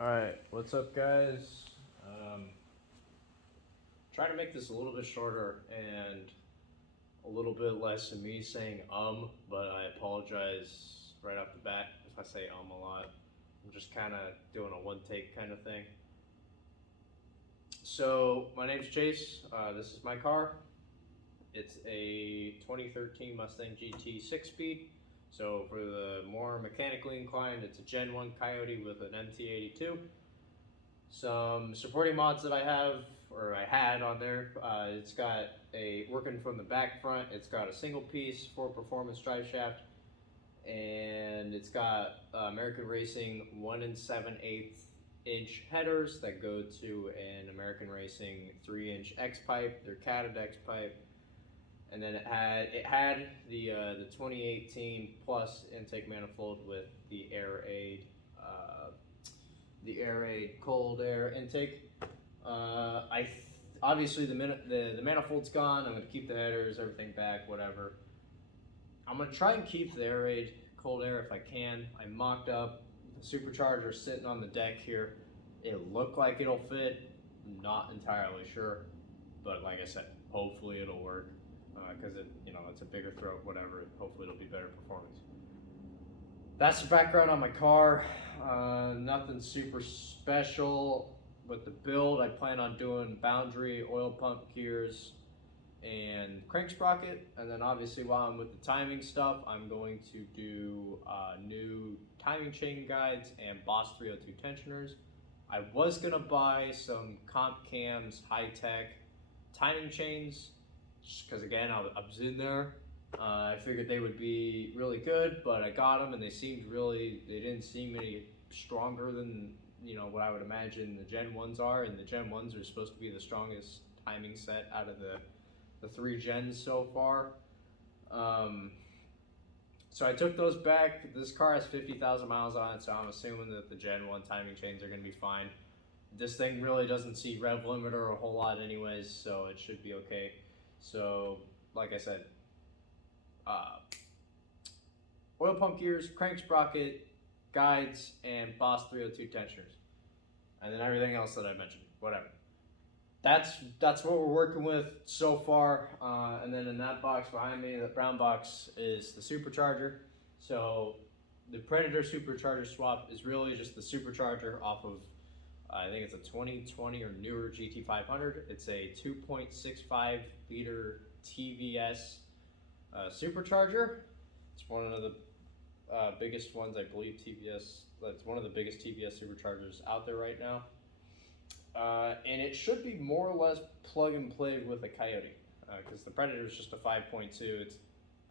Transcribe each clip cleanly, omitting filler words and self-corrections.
Alright, what's up guys? Trying to make this a little bit shorter and a little bit less of me saying but I apologize right off the bat if I say a lot. I'm just kind of doing a one take kind of thing. So, my name's Chase. This is my car. It's a 2013 Mustang GT 6-speed. So, for the more mechanically inclined, it's a Gen 1 Coyote with an MT82. Some supporting mods that I have, or I had on there, it's got a, working from the back front, it's got a single piece 4 performance drive shaft, and it's got American Racing 1 7/8 inch headers that go to an American Racing 3-inch X pipe, their catted X pipe, and then it had the 2018 plus intake manifold with the Air Aid cold air intake. Obviously the manifold's gone. I'm gonna keep the headers, everything back, whatever. I'm gonna try and keep the Air Aid cold air if I can. I mocked up the supercharger sitting on the deck here. It looked like it'll fit. I'm not entirely sure, but like I said, hopefully it'll work because it's a bigger throat, whatever. Hopefully it'll be better performance. That's the background on my car. Nothing super special with the build. I plan on doing boundary, oil pump gears, and crank sprocket. And then obviously while I'm with the timing stuff, I'm going to do new timing chain guides and Boss 302 tensioners. I was gonna buy some Comp Cam's high-tech timing chains, because again, I was in there. I figured they would be really good, but I got them and they didn't seem any stronger than what I would imagine the Gen 1s are, and the Gen 1s are supposed to be the strongest timing set out of the 3 gens so far. So I took those back. This car has 50,000 miles on it, so I'm assuming that the Gen 1 timing chains are going to be fine. This thing really doesn't see rev limiter a whole lot anyways, so it should be okay. So, like I said, oil pump gears, crank sprocket, guides, and Boss 302 tensioners. And then everything else that I mentioned, whatever. That's what we're working with so far. And then in that box behind me, the brown box, is the supercharger. So the Predator supercharger swap is really just the supercharger off of, I think it's a 2020 or newer GT500. It's a 2.65 liter TVS supercharger. It's one of the biggest ones, I believe. That's one of the biggest TVS superchargers out there right now. And it should be more or less plug and play with a Coyote, because the Predator is just a 5.2. It's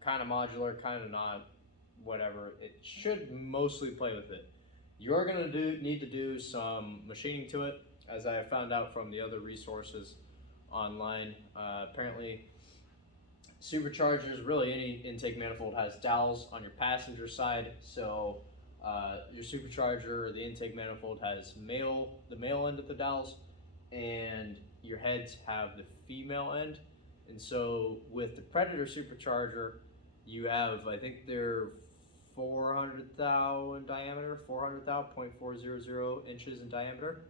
kind of modular, kind of not, whatever. It should mostly play with it. You're going to need to do some machining to it, as I have found out from the other resources online. Apparently, superchargers, really any intake manifold, has dowels on your passenger side, so your supercharger or the intake manifold has the male end of the dowels, and your heads have the female end. And so with the Predator supercharger, you have, I think they're 400 thou in diameter, 400 thou, 0.400 inches in diameter,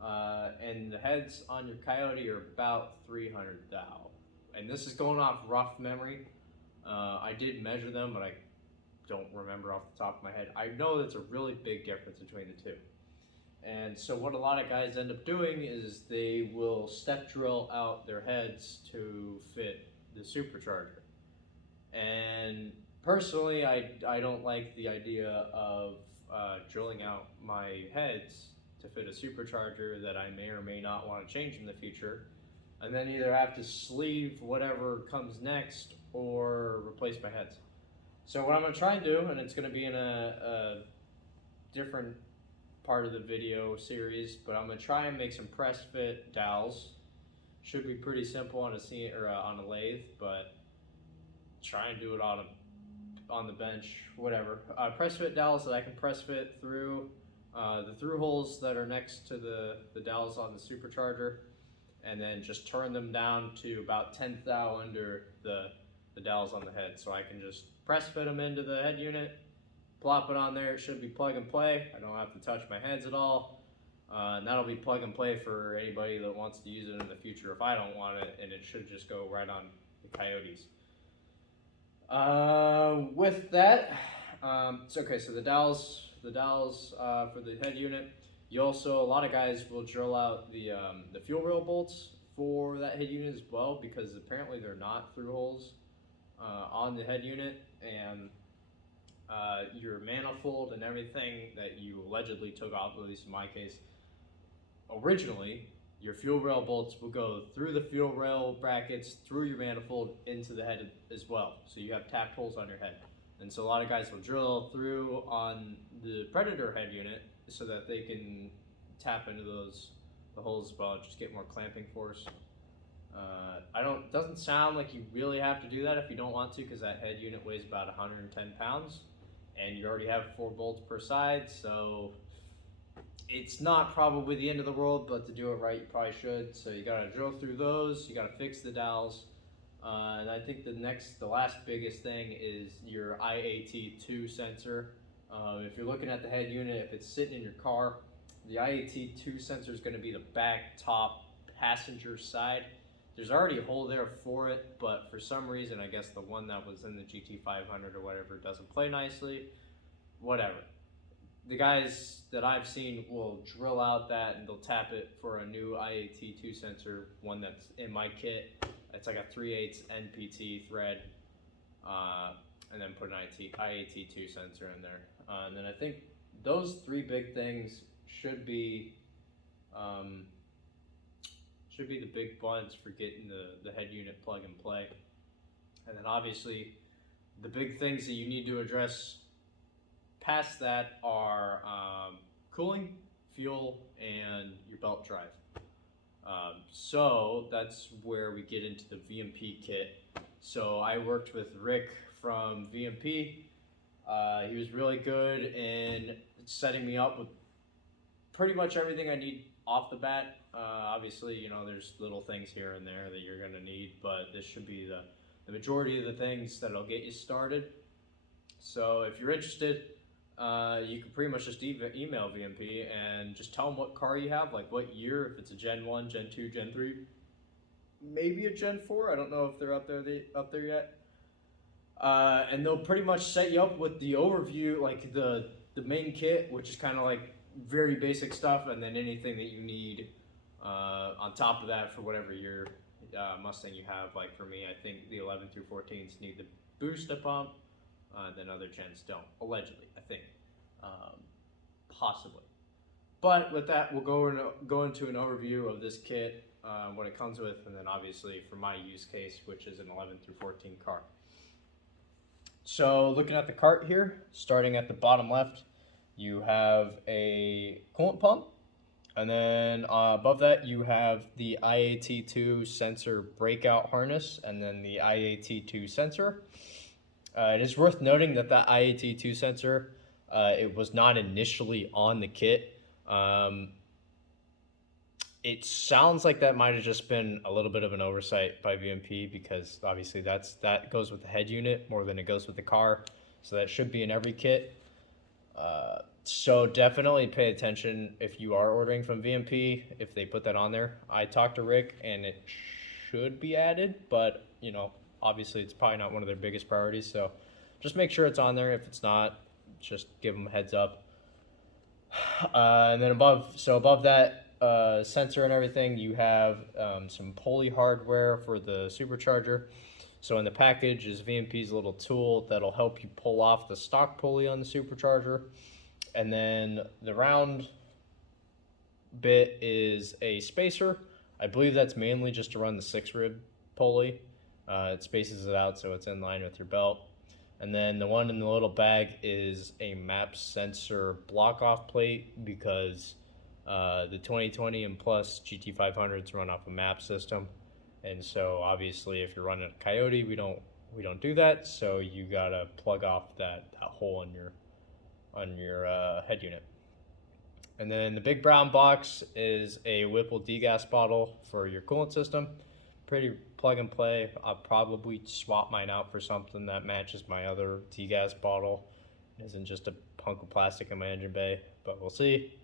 and the heads on your Coyote are about 300 thou. And this is going off rough memory. I did measure them, but I don't remember off the top of my head. I know that's a really big difference between the two. And so what a lot of guys end up doing is they will step drill out their heads to fit the supercharger. And personally, I don't like the idea of drilling out my heads to fit a supercharger that I may or may not want to change in the future, and then either have to sleeve whatever comes next or replace my heads. So what I'm going to try and do, and it's going to be in a different part of the video series, but I'm going to try and make some press fit dowels. Should be pretty simple on a lathe, but try and do it on the bench, whatever. Press fit dowels that I can press fit through the through holes that are next to the dowels on the supercharger, and then just turn them down to about 10 thou under the dowels on the head, so I can just press fit them into the head unit, plop it on there. It should be plug and play. I don't have to touch my heads at all. And that'll be plug and play for anybody that wants to use it in the future if I don't want it, and it should just go right on the Coyotes. With that, so the dowels for the head unit. You also, a lot of guys will drill out the fuel rail bolts for that head unit as well, because apparently they're not through holes on the head unit, and your manifold and everything that you allegedly took off, at least in my case, originally, your fuel rail bolts will go through the fuel rail brackets, through your manifold, into the head as well. So you have tapped holes on your head. And so a lot of guys will drill through on the Predator head unit so that they can tap into the holes as well, just get more clamping force. Doesn't sound like you really have to do that if you don't want to, because that head unit weighs about 110 pounds and you already have 4 bolts per side, so it's not probably the end of the world, but to do it right, you probably should. So you gotta drill through those, you gotta fix the dowels, and I think the last biggest thing is your IAT2 sensor. If you're looking at the head unit, if it's sitting in your car, the IAT2 sensor is gonna be the back top passenger side. There's already a hole there for it, but for some reason, I guess the one that was in the GT500 or whatever doesn't play nicely. Whatever. The guys that I've seen will drill out that and they'll tap it for a new IAT2 sensor, one that's in my kit. It's like a 3/8 NPT thread, and then put an IAT2 sensor in there. And then I think those 3 big things should be the big buns for getting the head unit plug and play. And then obviously the big things that you need to address past that are cooling, fuel, and your belt drive. So that's where we get into the VMP kit. So I worked with Rick from VMP. He was really good in setting me up with pretty much everything I need off the bat. Obviously, you know, there's little things here and there that you're gonna need, but this should be the majority of the things that'll get you started. So if you're interested, you can pretty much just email VMP and just tell them what car you have, like what year, if it's a Gen 1, Gen 2, Gen 3, maybe a Gen 4, I don't know if they're up there yet. And they'll pretty much set you up with the overview, like the main kit, which is kind of like very basic stuff, and then anything that you need on top of that for whatever your Mustang you have. Like for me, I think the 11 through 14s need the booster pump, then other gens don't, allegedly, I think, possibly. But with that, we'll go into an overview of this kit, what it comes with, and then obviously for my use case, which is an 11 through 14 car. So looking at the cart here, starting at the bottom left, you have a coolant pump, and then above that you have the IAT2 sensor breakout harness, and then the IAT2 sensor. It is worth noting that the IAT2 sensor, it was not initially on the kit. It sounds like that might have just been a little bit of an oversight by VMP, because obviously that goes with the head unit more than it goes with the car, so that should be in every kit. So definitely pay attention if you are ordering from VMP, if they put that on there. I talked to Rick and it should be added, but you know, obviously it's probably not one of their biggest priorities, so just make sure it's on there. If it's not, just give them a heads up. And then above that sensor and everything, you have some pulley hardware for the Supercharger. So in the package is VMP's little tool that'll help you pull off the stock pulley on the Supercharger. And then the round bit is a spacer. I believe that's mainly just to run the 6-rib pulley. It spaces it out so it's in line with your belt. And then the one in the little bag is a map sensor block off plate, because the 2020 and plus GT500s run off a map system. And so obviously if you're running a Coyote, we don't do that. So you gotta plug off that hole on your head unit. And then the big brown box is a Whipple degas bottle for your coolant system. Pretty plug and play. I'll probably swap mine out for something that matches my other degas bottle. It isn't just a hunk of plastic in my engine bay, but we'll see.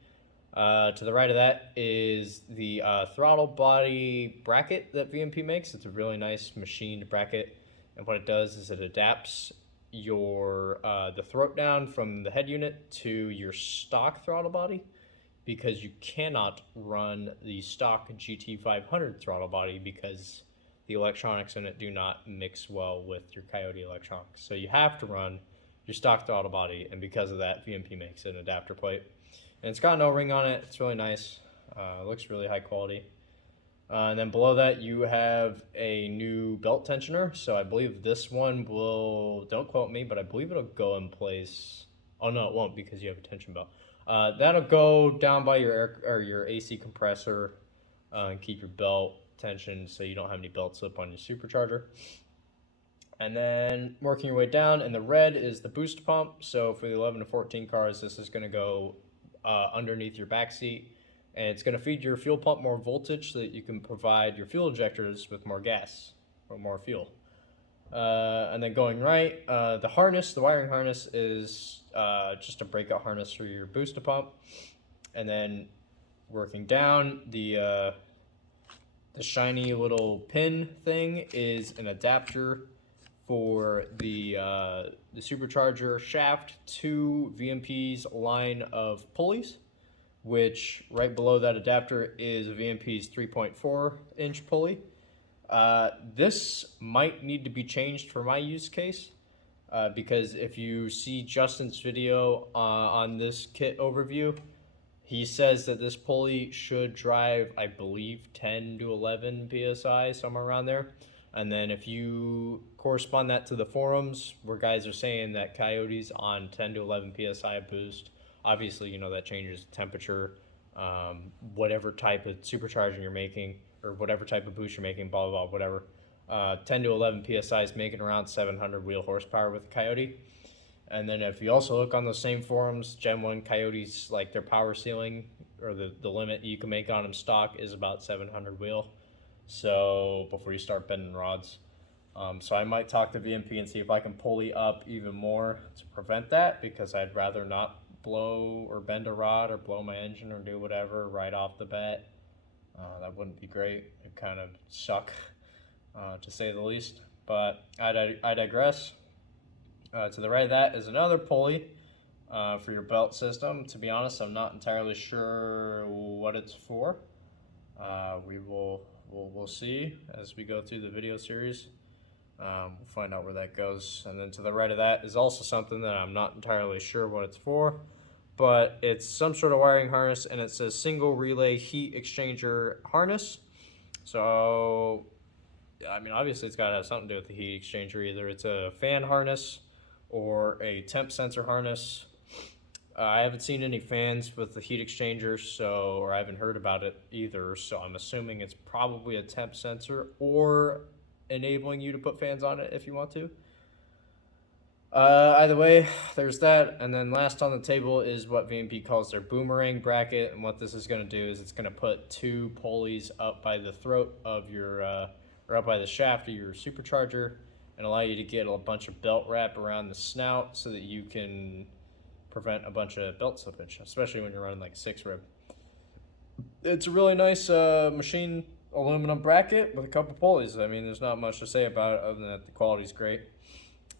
To the right of that is the throttle body bracket that VMP makes. It's a really nice machined bracket, and what it does is it adapts your the throat down from the head unit to your stock throttle body, because you cannot run the stock GT500 throttle body because the electronics in it do not mix well with your Coyote electronics. So you have to run your stock throttle body, and because of that, VMP makes an adapter plate. And it's got no ring on it. It's really nice. It looks really high quality. And then below that, you have a new belt tensioner. So I believe this one will, don't quote me, but I believe it'll go in place. Oh no, it won't, because you have a tension belt. That'll go down by your AC compressor and keep your belt tension so you don't have any belt slip on your supercharger. And then working your way down, in the red is the boost pump. So for the 11 to 14 cars, this is going to go underneath your back seat, and it's going to feed your fuel pump more voltage so that you can provide your fuel injectors with more gas or more fuel. And then going right, the harness, the wiring harness is just a breakout harness for your booster pump. And then working down, the shiny little pin thing is an adapter for the supercharger shaft to VMP's line of pulleys, which right below that adapter is VMP's 3.4 inch pulley. This might need to be changed for my use case, because if you see Justin's video on this kit overview, he says that this pulley should drive, I believe, 10 to 11 PSI, somewhere around there. And then if you correspond that to the forums where guys are saying that Coyote's on 10 to 11 PSI boost, obviously, you know, that changes temperature, whatever type of supercharging you're making, or whatever type of boost you're making, blah, blah, blah, whatever. 10 to 11 PSI is making around 700 wheel horsepower with Coyote. And then if you also look on those same forums, Gen 1 Coyotes, like their power ceiling, or the limit you can make on them stock is about 700 wheel. So before you start bending rods. So I might talk to VMP and see if I can pulley up even more to prevent that, because I'd rather not blow or bend a rod or blow my engine or do whatever right off the bat. That wouldn't be great. It'd kind of suck, to say the least. But I digress. To the right of that is another pulley for your belt system. To be honest, I'm not entirely sure what it's for. We'll see as we go through the video series. We'll find out where that goes. And then to the right of that is also something that I'm not entirely sure what it's for, but it's some sort of wiring harness, and it says single relay heat exchanger harness. So, I mean, obviously it's got to have something to do with the heat exchanger. Either it's a fan harness or a temp sensor harness. I haven't seen any fans with the heat exchanger, or I haven't heard about it either, so I'm assuming it's probably a temp sensor or enabling you to put fans on it if you want to. Either way, there's that. And then last on the table is what VMP calls their boomerang bracket, and what this is going to do is it's going to put two pulleys up by the throat of your, or up by the shaft of your supercharger, and allow you to get a bunch of belt wrap around the snout so that you can prevent a bunch of belt slippage, especially when you're running like a 6-rib. It's a really nice machine aluminum bracket with a couple pulleys. I mean, there's not much to say about it other than that the quality's great.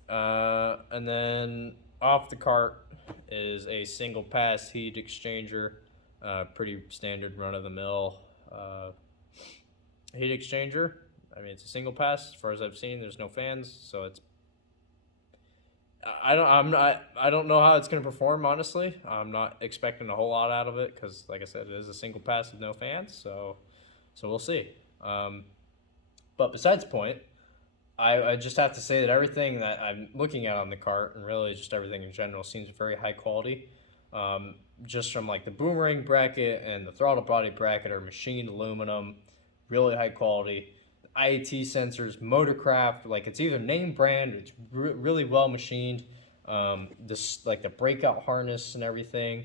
And then off the cart is a single pass heat exchanger, pretty standard run-of-the-mill heat exchanger. I mean, it's a single pass as far as I've seen. There's no fans, so it's I don't know how it's going to perform, honestly. I'm not expecting a whole lot out of it because, like I said, it is a single pass with no fans, so we'll see. But besides the point, I just have to say that everything that I'm looking at on the cart, and really just everything in general, seems very high quality. Just from like the boomerang bracket and the throttle body bracket are machined aluminum, really high quality. IAT sensors, Motorcraft, like it's either name brand, it's really well machined. This like the breakout harness and everything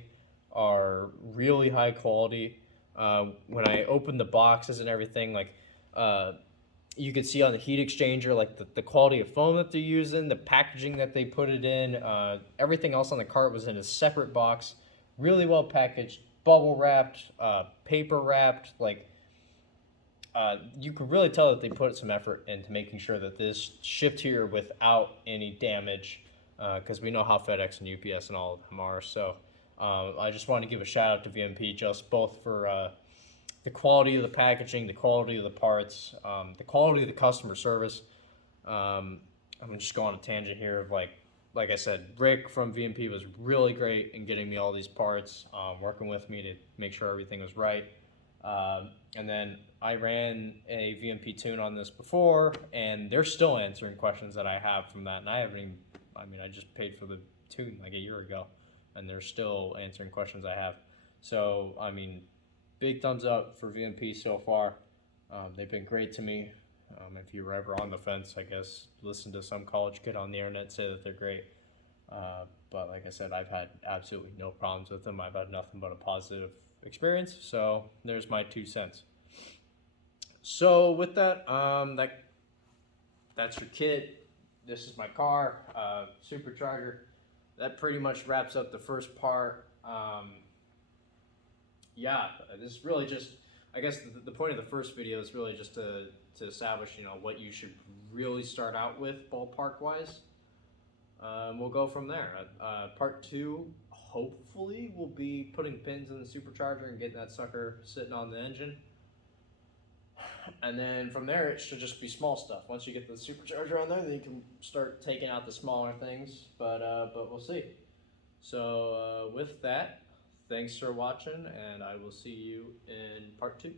are really high quality. When I opened the boxes and everything, like you could see on the heat exchanger, like the quality of foam that they're using, the packaging that they put it in, everything else on the cart was in a separate box, really well packaged, bubble wrapped, paper wrapped. Like you could really tell that they put some effort into making sure that this shipped here without any damage, because we know how FedEx and UPS and all of them are. So I just want to give a shout out to VMP, just both for the quality of the packaging, the quality of the parts, the quality of the customer service. I'm just going on a tangent here of like I said, Rick from VMP was really great in getting me all these parts, working with me to make sure everything was right. And then I ran a VMP tune on this before, and they're still answering questions that I have from that. And I haven't even, I just paid for the tune like a year ago, and they're still answering questions I have. So, big thumbs up for VMP so far. They've been great to me. If you were ever on the fence, I guess, listen to some college kid on the internet say that they're great. But like I said, I've had absolutely no problems with them. I've had nothing but a positive experience. So there's my 2 cents. So with that, that's your kit. This is my car, Supercharger. That pretty much wraps up the first part. Yeah, this is really just, I guess the point of the first video is really just to establish, what you should really start out with ballpark wise. We'll go from there. Part 2, hopefully, will be putting pins in the supercharger and getting that sucker sitting on the engine. And then from there, it should just be small stuff. Once you get the supercharger on there, then you can start taking out the smaller things. But we'll see. So with that, thanks for watching, and I will see you in part 2.